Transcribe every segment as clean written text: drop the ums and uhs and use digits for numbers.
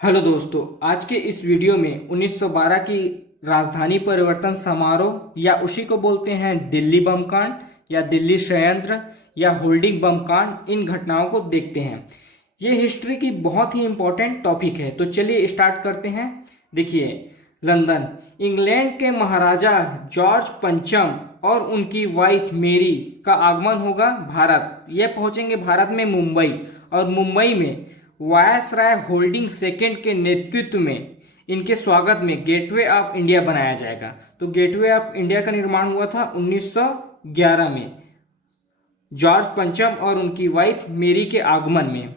Hello दोस्तों, आज के इस वीडियो में 1912 की राजधानी परिवर्तन समारोह या उसी को बोलते हैं दिल्ली बम कांड या दिल्ली षड्यंत्र या होल्डिंग बम कांड, इन घटनाओं को देखते हैं। ये हिस्ट्री की बहुत ही इम्पोर्टेंट टॉपिक है, तो चलिए स्टार्ट करते हैं। देखिए, लंदन, इंग्लैंड के महाराजा जॉर्ज पंचम और उनकी वाइफ मेरी का आगमन होगा भारत। ये पहुंचेंगे भारत में मुंबई, और मुंबई में वायसराय होल्डिंग सेकेंड के नेतृत्व में इनके स्वागत में गेटवे ऑफ इंडिया बनाया जाएगा। तो गेटवे ऑफ इंडिया का निर्माण हुआ था 1911 में, जॉर्ज पंचम और उनकी वाइफ मेरी के आगमन में।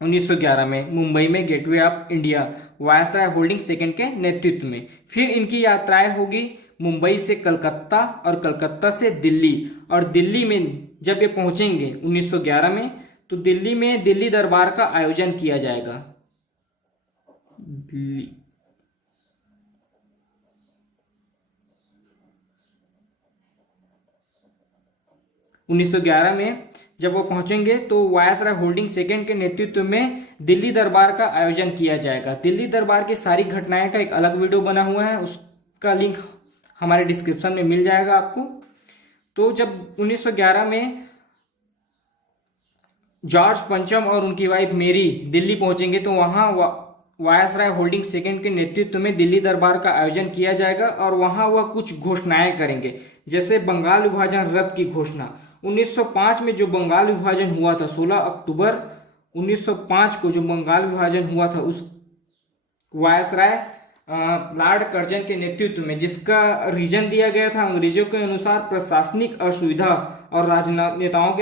1911 में मुंबई में gateway of India viceroy holding second के नेतृत्व में। फिर इनकी यात्राएं होगी मुंबई से कलकत्ता और कलकत्ता से दिल्ली, और दिल्ली में जब ये पहुंचेंगे 1911 में, तो दिल्ली में दिल्ली दरबार का आयोजन किया जाएगा। दिल्ली 1911 में जब वो पहुंचेंगे तो वायसराय होल्डिंग सेकेंड के नेतृत्व में दिल्ली दरबार का आयोजन किया जाएगा। दिल्ली दरबार की सारी घटनाएं का एक अलग वीडियो बना हुआ है, उसका लिंक हमारे डिस्क्रिप्शन में मिल जाएगा आपको। तो जब 1911 में जॉर्ज पंचम और उनकी वाइफ मेरी दिल्ली पहुंचेंगे तो वहां वायसराय होल्डिंग सेकेंड के नेतृत्व में दिल्ली दरबार का आयोजन किया जाएगा, और वहां वह कुछ घोषणाएं करेंगे, जैसे बंगाल विभाजन रद्द की घोषणा। 1905 में जो बंगाल विभाजन हुआ था, 16 अक्टूबर 1905 को जो बंगाल विभाजन हुआ था, उस वायसराय लॉर्ड कर्जन के नेतृत्व में, जिसका रीजन दिया गया था अंग्रेजों के अनुसार प्रशासनिक असुविधा, और राजनेताओं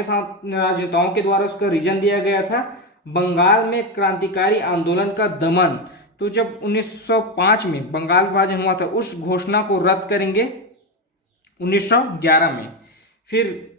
के द्वारा उसका रीजन दिया गया था बंगाल में क्रांतिकारी आंदोलन का दमन। तो जब 1905 में बंगाल विभाजन हुआ था, उस घोषणा को रद्द करेंगे 1911 में। फिर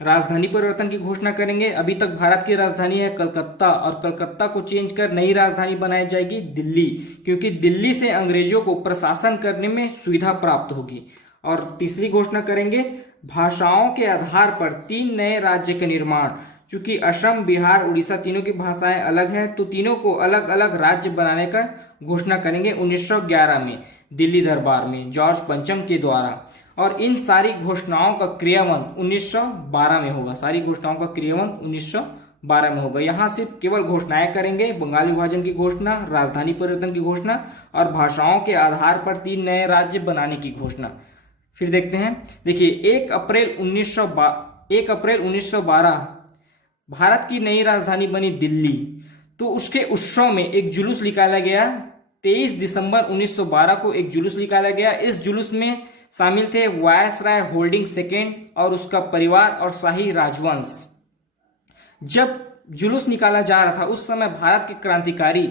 राजधानी परिवर्तन की घोषणा करेंगे। अभी तक भारत की राजधानी है कलकत्ता, और कलकत्ता को चेंज कर नई राजधानी बनाई जाएगी दिल्ली, क्योंकि दिल्ली से अंग्रेजों को प्रशासन करने में सुविधा प्राप्त होगी। और तीसरी घोषणा करेंगे भाषाओं के आधार पर 3 नए राज्य के निर्माण। चूंकि असम, बिहार, उड़ीसा तीनों की भाषाएं अलग है, तो तीनों को अलग अलग राज्य बनाने का घोषणा करेंगे 1911 में दिल्ली दरबार में जॉर्ज पंचम के द्वारा। और इन सारी घोषणाओं का क्रियान्वयन 1912 में होगा। सारी घोषणाओं का क्रियान्वयन 1912 में होगा। यहाँ सिर्फ केवल घोषणाएं करेंगे, बंगाल विभाजन की घोषणा, राजधानी परिवर्तन की घोषणा, और भाषाओं के आधार पर 3 नए राज्य बनाने की घोषणा। फिर देखते हैं। देखिए, 1 अप्रैल 1912 भारत की नई राजधानी बनी दिल्ली। तो उसके उत्सव में एक जुलूस निकाला गया। 23 दिसंबर 1912 को एक जुलूस निकाला गया। इस जुलूस में शामिल थे वायसराय होल्डिंग सेकेंड और उसका परिवार और शाही राजवंश। जब जुलूस निकाला जा रहा था, उस समय भारत के क्रांतिकारी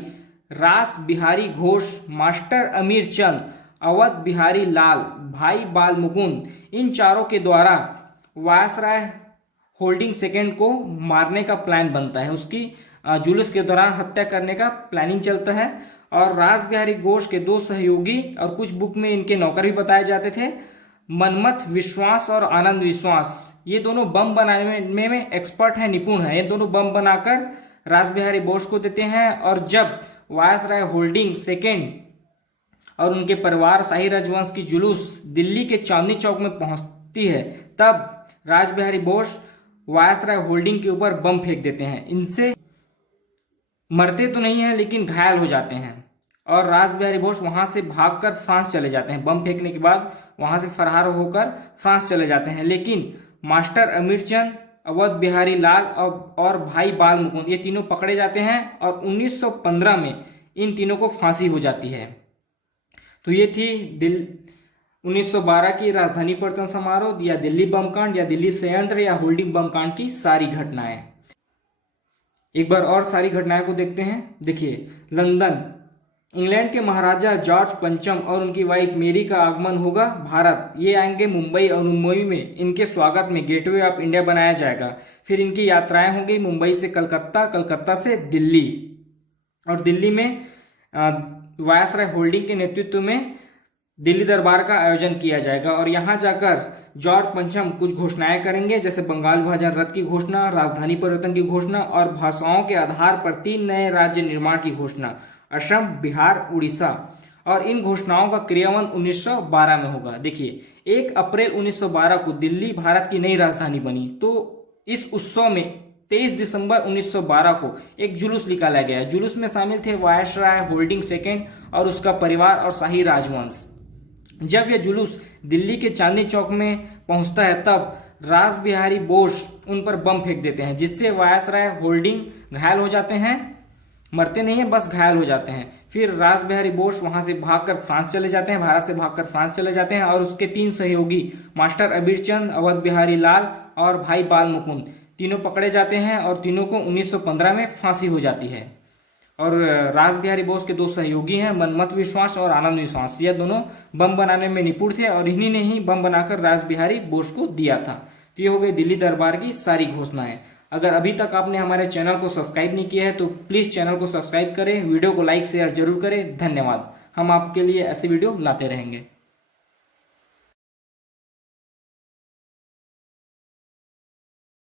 रास बिहारी घोष, मास्टर अमीर चंद, अवध बिहारी लाल, भाई बाल मुकुंद, इन चारों के द्वारा वायसराय होल्डिंग सेकेंड को मारने का प्लान बनता है। उसकी जुलूस के दौरान हत्या करने का प्लानिंग चलता है। और रास बिहारी घोष के 2 सहयोगी और कुछ बुक में इनके नौकर भी बताए जाते थे, मनमथ विश्वास और आनंद विश्वास। ये दोनों बम बनाने में एक्सपर्ट हैं, निपुण हैं। ये दोनों बम बनाकर रास बिहारी घोष को देते हैं। और जब वायसराय होल्डिंग सेकेंड और उनके परिवार शाही राजवंश की जुलूस दिल्ली के चांदनी चौक में पहुंचती है, तब रास बिहारी घोष वायसराय होल्डिंग के ऊपर बम फेंक देते हैं। इनसे मरते तो नहीं है, लेकिन घायल हो जाते हैं, और रास बिहारी घोष वहां से भागकर फ्रांस चले जाते हैं। बम फेंकने के बाद वहां से फरार होकर फ्रांस चले जाते हैं। लेकिन मास्टर अमीरचंद, अवध बिहारी लाल और भाई बाल मुकुंद, ये तीनों पकड़े जाते हैं, और 1915 में इन तीनों को फांसी हो जाती है। तो ये थी 1912 की राजधानी परिवर्तन समारोह या दिल्ली बम कांड या दिल्ली षड्यंत्र या होल्डिंग बम कांड की सारी घटनाएं। एक बार और सारी घटनाएं को देखते हैं। देखिए, लंदन, इंग्लैंड के महाराजा जॉर्ज पंचम और उनकी वाइफ मेरी का आगमन होगा भारत। ये आएंगे मुंबई, और मुंबई में इनके स्वागत में गेटवे ऑफ इंडिया बनाया जाएगा। फिर इनकी यात्राएं होंगी मुंबई से कलकत्ता, कलकत्ता से दिल्ली, और दिल्ली में वायसराय होल्डिंग के नेतृत्व में दिल्ली दरबार का आयोजन किया जाएगा। और यहाँ जाकर जॉर्ज पंचम कुछ घोषणाएं करेंगे, जैसे बंगाल विभाजन रद्द की घोषणा, राजधानी परिवर्तन की घोषणा और भाषाओं के आधार पर 3 नए राज्य निर्माण की घोषणा, असम, बिहार, उड़ीसा। और इन घोषणाओं का क्रियान्वयन 1912 में होगा। देखिए 1 अप्रैल 1912 को दिल्ली भारत की नई राजधानी बनी। तो इस उत्सव में 23 दिसंबर 1912 को एक जुलूस निकाला गया। जुलूस में शामिल थे वायसराय होल्डिंग सेकेंड और उसका परिवार और शाही राजवंश। जब यह जुलूस दिल्ली के चांदनी चौक में पहुंचता है तब रास बिहारी बोस उन पर बम फेंक देते हैं, जिससे वायसराय होल्डिंग घायल हो जाते हैं, मरते नहीं है, बस घायल हो जाते हैं। फिर रास बिहारी बोस वहां से भागकर फ्रांस चले जाते हैं, भारत से भागकर फ्रांस चले जाते हैं और उसके 3 सहयोगी मास्टर अबीर चंद, अवध बिहारी लाल और भाई बाल मुकुंद तीनों पकड़े जाते हैं और तीनों को 1915 में फांसी हो जाती है। और रास बिहारी बोस के 2 सहयोगी हैं मनमथ विश्वास और आनंद विश्वास। यह दोनों बम बनाने में निपुण थे और इन्हीं ने ही बम बनाकर रास बिहारी बोस को दिया था। तो ये हो गई दिल्ली दरबार की सारी घोषणाएं। अगर अभी तक आपने हमारे चैनल को सब्सक्राइब नहीं किया है तो प्लीज़ चैनल को सब्सक्राइब करें, वीडियो को लाइक शेयर जरूर करें। धन्यवाद। हम आपके लिए ऐसे वीडियो लाते रहेंगे।